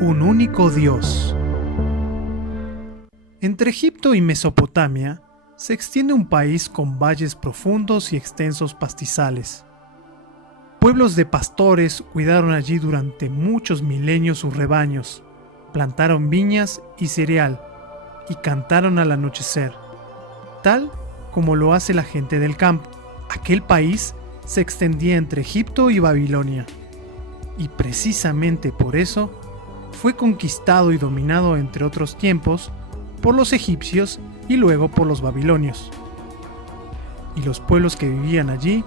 Un único Dios. Entre Egipto y Mesopotamia se extiende un país con valles profundos y extensos pastizales. Pueblos de pastores cuidaron allí durante muchos milenios sus rebaños, plantaron viñas y cereal y cantaron al anochecer, tal como lo hace la gente del campo. Aquel país se extendía entre Egipto y Babilonia, y precisamente por eso fue conquistado y dominado entre otros tiempos por los egipcios y luego por los babilonios. Y los pueblos que vivían allí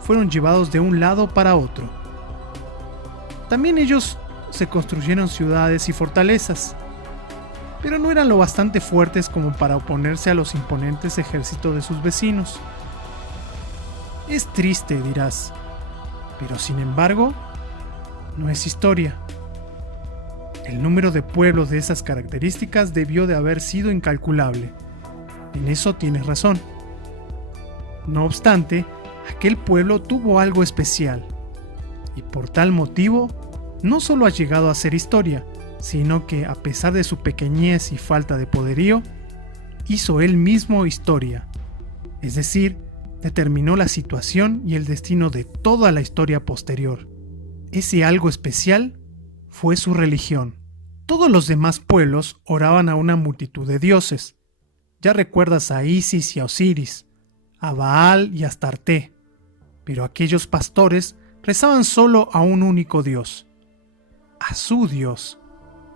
fueron llevados de un lado para otro. También ellos se construyeron ciudades y fortalezas, pero no eran lo bastante fuertes como para oponerse a los imponentes ejércitos de sus vecinos. Es triste, dirás, pero sin embargo, no es historia. El número de pueblos de esas características debió de haber sido incalculable. En eso tienes razón. No obstante, aquel pueblo tuvo algo especial, y por tal motivo, no solo ha llegado a ser historia, sino que, a pesar de su pequeñez y falta de poderío, hizo él mismo historia. Es decir, determinó la situación y el destino de toda la historia posterior. Ese algo especial fue su religión. Todos los demás pueblos oraban a una multitud de dioses. Ya recuerdas a Isis y a Osiris, a Baal y a Astarte, pero aquellos pastores rezaban solo a un único Dios, a su Dios,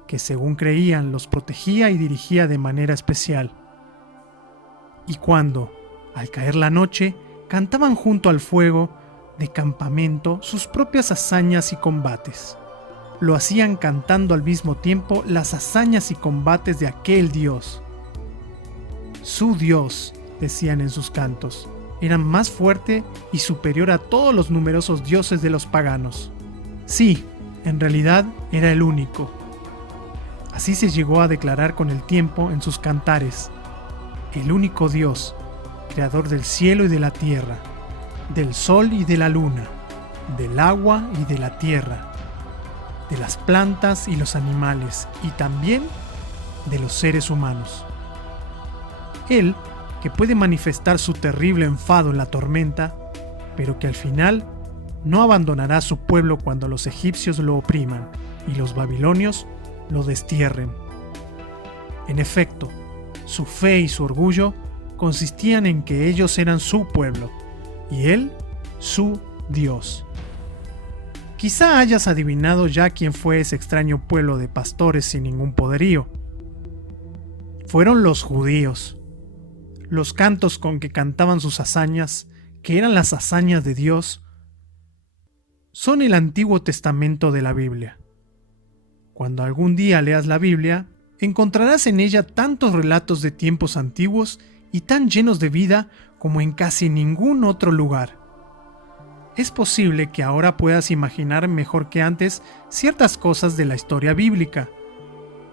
que según creían los protegía y dirigía de manera especial. Y cuando, al caer la noche, cantaban junto al fuego de campamento sus propias hazañas y combates. Lo hacían cantando al mismo tiempo las hazañas y combates de aquel Dios. Su Dios, decían en sus cantos, era más fuerte y superior a todos los numerosos dioses de los paganos. Sí, en realidad era el único. Así se llegó a declarar con el tiempo en sus cantares: el único Dios, creador del cielo y de la tierra, del sol y de la luna, del agua y de la tierra, de las plantas y los animales, y también de los seres humanos. Él, que puede manifestar su terrible enfado en la tormenta, pero que al final no abandonará a su pueblo cuando los egipcios lo opriman y los babilonios lo destierren. En efecto, su fe y su orgullo consistían en que ellos eran su pueblo, y él su Dios. Quizá hayas adivinado ya quién fue ese extraño pueblo de pastores sin ningún poderío. Fueron los judíos. Los cantos con que cantaban sus hazañas, que eran las hazañas de Dios, son el Antiguo Testamento de la Biblia. Cuando algún día leas la Biblia, encontrarás en ella tantos relatos de tiempos antiguos y tan llenos de vida como en casi ningún otro lugar. Es posible que ahora puedas imaginar mejor que antes ciertas cosas de la historia bíblica.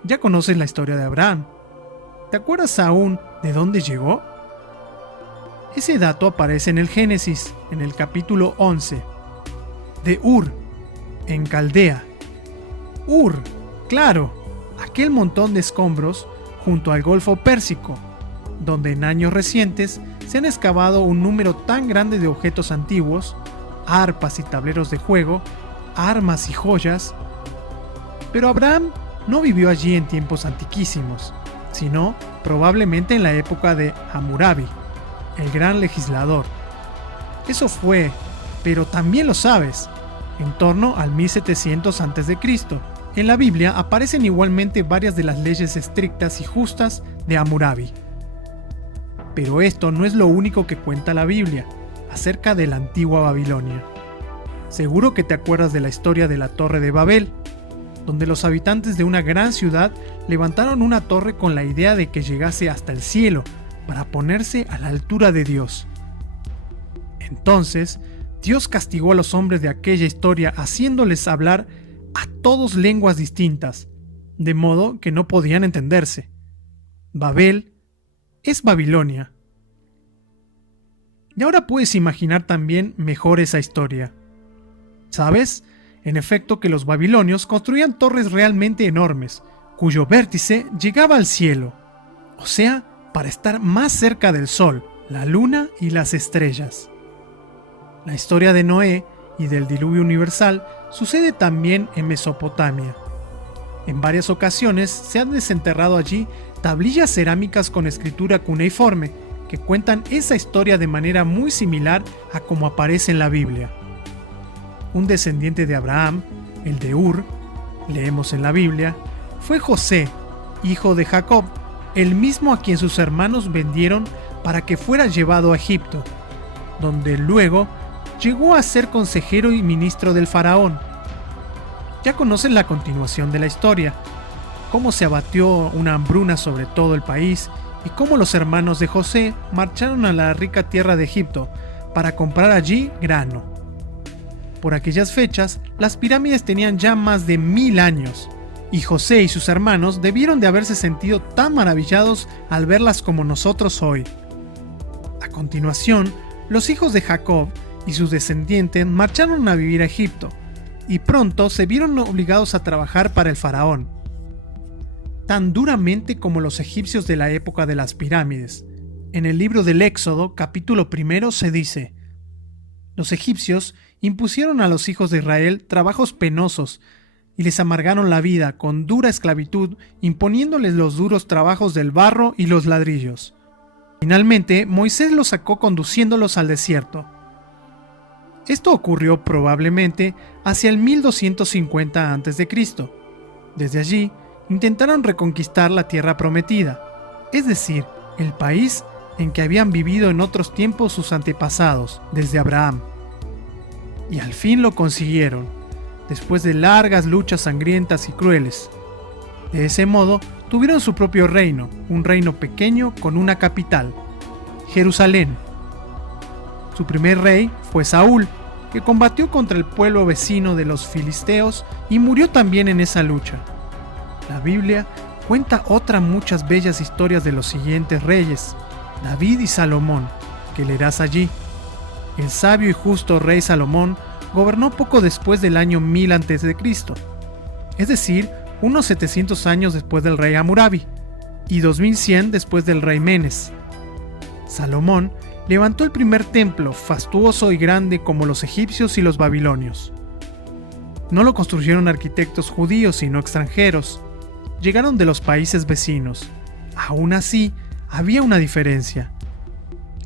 Ya conoces la historia de Abraham. ¿Te acuerdas aún de dónde llegó? Ese dato aparece en el Génesis, en el capítulo 11, de Ur, en Caldea. Ur, claro, aquel montón de escombros junto al Golfo Pérsico, donde en años recientes se han excavado un número tan grande de objetos antiguos, arpas y tableros de juego, armas y joyas. Pero Abraham no vivió allí en tiempos antiquísimos, sino probablemente en la época de Hammurabi, el gran legislador. Eso fue, pero también lo sabes, en torno al 1700 a.C. En la Biblia aparecen igualmente varias de las leyes estrictas y justas de Hammurabi. Pero esto no es lo único que cuenta la Biblia acerca de la antigua Babilonia. Seguro que te acuerdas de la historia de la Torre de Babel, donde los habitantes de una gran ciudad levantaron una torre con la idea de que llegase hasta el cielo para ponerse a la altura de Dios. Entonces, Dios castigó a los hombres de aquella historia haciéndoles hablar a todos lenguas distintas, de modo que no podían entenderse. Babel es Babilonia. Y ahora puedes imaginar también mejor esa historia. ¿Sabes? En efecto que los babilonios construían torres realmente enormes, cuyo vértice llegaba al cielo, o sea, para estar más cerca del sol, la luna y las estrellas. La historia de Noé y del diluvio universal sucede también en Mesopotamia. En varias ocasiones se han desenterrado allí tablillas cerámicas con escritura cuneiforme que cuentan esa historia de manera muy similar a como aparece en la Biblia. Un descendiente de Abraham, el de Ur, leemos en la Biblia, fue José, hijo de Jacob, el mismo a quien sus hermanos vendieron para que fuera llevado a Egipto, donde luego llegó a ser consejero y ministro del faraón. Ya conocen la continuación de la historia, cómo se abatió una hambruna sobre todo el país y cómo los hermanos de José marcharon a la rica tierra de Egipto para comprar allí grano. Por aquellas fechas, las pirámides tenían ya más de 1000 años, y José y sus hermanos debieron de haberse sentido tan maravillados al verlas como nosotros hoy. A continuación, los hijos de Jacob y sus descendientes marcharon a vivir a Egipto, y pronto se vieron obligados a trabajar para el faraón, tan duramente como los egipcios de la época de las pirámides. En el libro del Éxodo, capítulo 1, se dice: los egipcios impusieron a los hijos de Israel trabajos penosos y les amargaron la vida con dura esclavitud, imponiéndoles los duros trabajos del barro y los ladrillos. Finalmente, Moisés los sacó conduciéndolos al desierto. Esto ocurrió probablemente hacia el 1250 a.C. Desde allí, intentaron reconquistar la tierra prometida, es decir, el país en que habían vivido en otros tiempos sus antepasados, desde Abraham. Y al fin lo consiguieron, después de largas luchas sangrientas y crueles. De ese modo, tuvieron su propio reino, un reino pequeño con una capital, Jerusalén. Su primer rey fue Saúl, que combatió contra el pueblo vecino de los filisteos y murió también en esa lucha. La Biblia cuenta otras muchas bellas historias de los siguientes reyes, David y Salomón, que leerás allí. El sabio y justo rey Salomón gobernó poco después del año 1000 a.C., es decir, unos 700 años después del rey Hammurabi y 2100 después del rey Menes. Salomón levantó el primer templo, fastuoso y grande como los egipcios y los babilonios. No lo construyeron arquitectos judíos sino extranjeros. Llegaron de los países vecinos. Aún así, había una diferencia.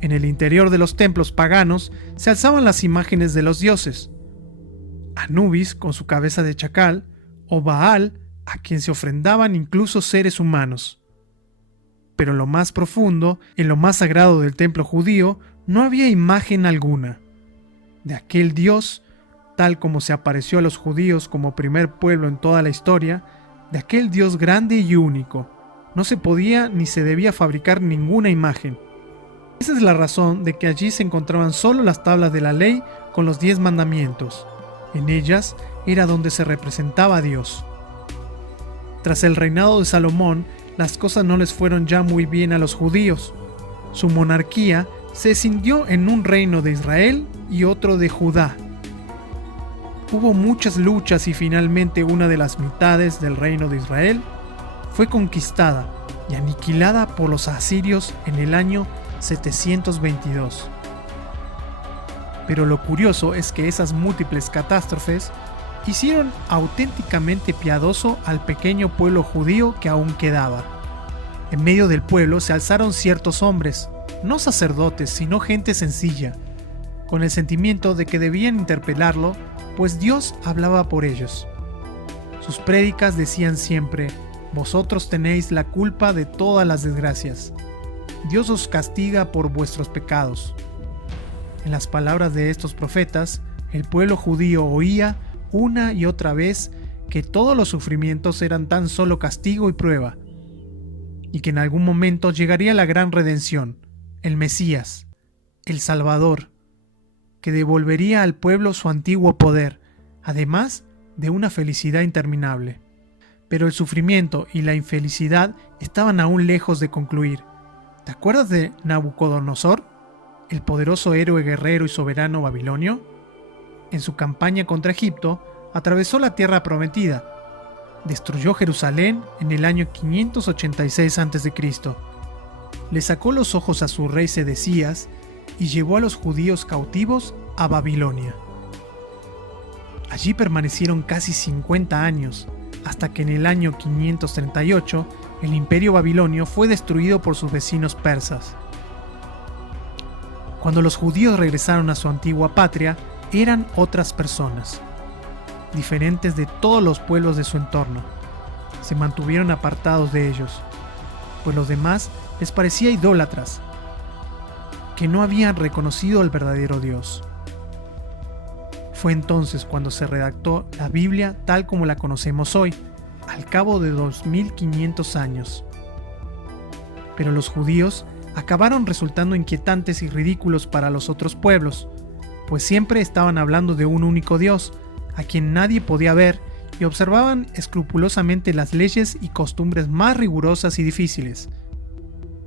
En el interior de los templos paganos se alzaban las imágenes de los dioses. Anubis con su cabeza de chacal, o Baal, a quien se ofrendaban incluso seres humanos. Pero en lo más profundo, en lo más sagrado del templo judío, no había imagen alguna. De aquel Dios, tal como se apareció a los judíos como primer pueblo en toda la historia, de aquel Dios grande y único, no se podía ni se debía fabricar ninguna imagen. Esa es la razón de que allí se encontraban solo las tablas de la ley con los 10 mandamientos. En ellas era donde se representaba a Dios. Tras el reinado de Salomón, las cosas no les fueron ya muy bien a los judíos. Su monarquía se escindió en un reino de Israel y otro de Judá. Hubo muchas luchas y finalmente una de las mitades del reino de Israel fue conquistada y aniquilada por los asirios en el año 722. Pero lo curioso es que esas múltiples catástrofes hicieron auténticamente piadoso al pequeño pueblo judío que aún quedaba. En medio del pueblo se alzaron ciertos hombres, no sacerdotes, sino gente sencilla, con el sentimiento de que debían interpelarlo, pues Dios hablaba por ellos. Sus prédicas decían siempre: vosotros tenéis la culpa de todas las desgracias. Dios os castiga por vuestros pecados. En las palabras de estos profetas, el pueblo judío oía una y otra vez que todos los sufrimientos eran tan solo castigo y prueba, y que en algún momento llegaría la gran redención, el Mesías, el Salvador, que devolvería al pueblo su antiguo poder, además de una felicidad interminable. Pero el sufrimiento y la infelicidad estaban aún lejos de concluir. ¿Te acuerdas de Nabucodonosor? el poderoso héroe guerrero y soberano babilonio, en su campaña contra Egipto, atravesó la tierra prometida, destruyó Jerusalén en el año 586 a.C., le sacó los ojos a su rey Sedecías y llevó a los judíos cautivos a Babilonia. Allí permanecieron casi 50 años, hasta que en el año 538 el imperio babilonio fue destruido por sus vecinos persas. Cuando los judíos regresaron a su antigua patria, eran otras personas, diferentes de todos los pueblos de su entorno. Se mantuvieron apartados de ellos, pues los demás les parecía idólatras, que no habían reconocido al verdadero Dios. Fue entonces cuando se redactó la Biblia tal como la conocemos hoy, al cabo de 2500 años. Pero los judíos acabaron resultando inquietantes y ridículos para los otros pueblos, pues siempre estaban hablando de un único Dios, a quien nadie podía ver, y observaban escrupulosamente las leyes y costumbres más rigurosas y difíciles,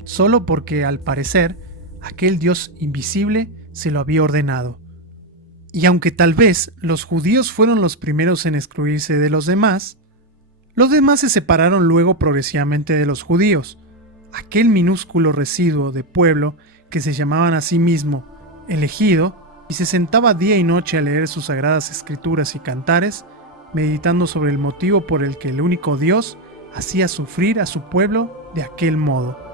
solo porque, al parecer, aquel Dios invisible se lo había ordenado. Y aunque tal vez los judíos fueron los primeros en excluirse de los demás se separaron luego progresivamente de los judíos, aquel minúsculo residuo de pueblo que se llamaban a sí mismo elegido, y se sentaba día y noche a leer sus sagradas escrituras y cantares, meditando sobre el motivo por el que el único Dios hacía sufrir a su pueblo de aquel modo.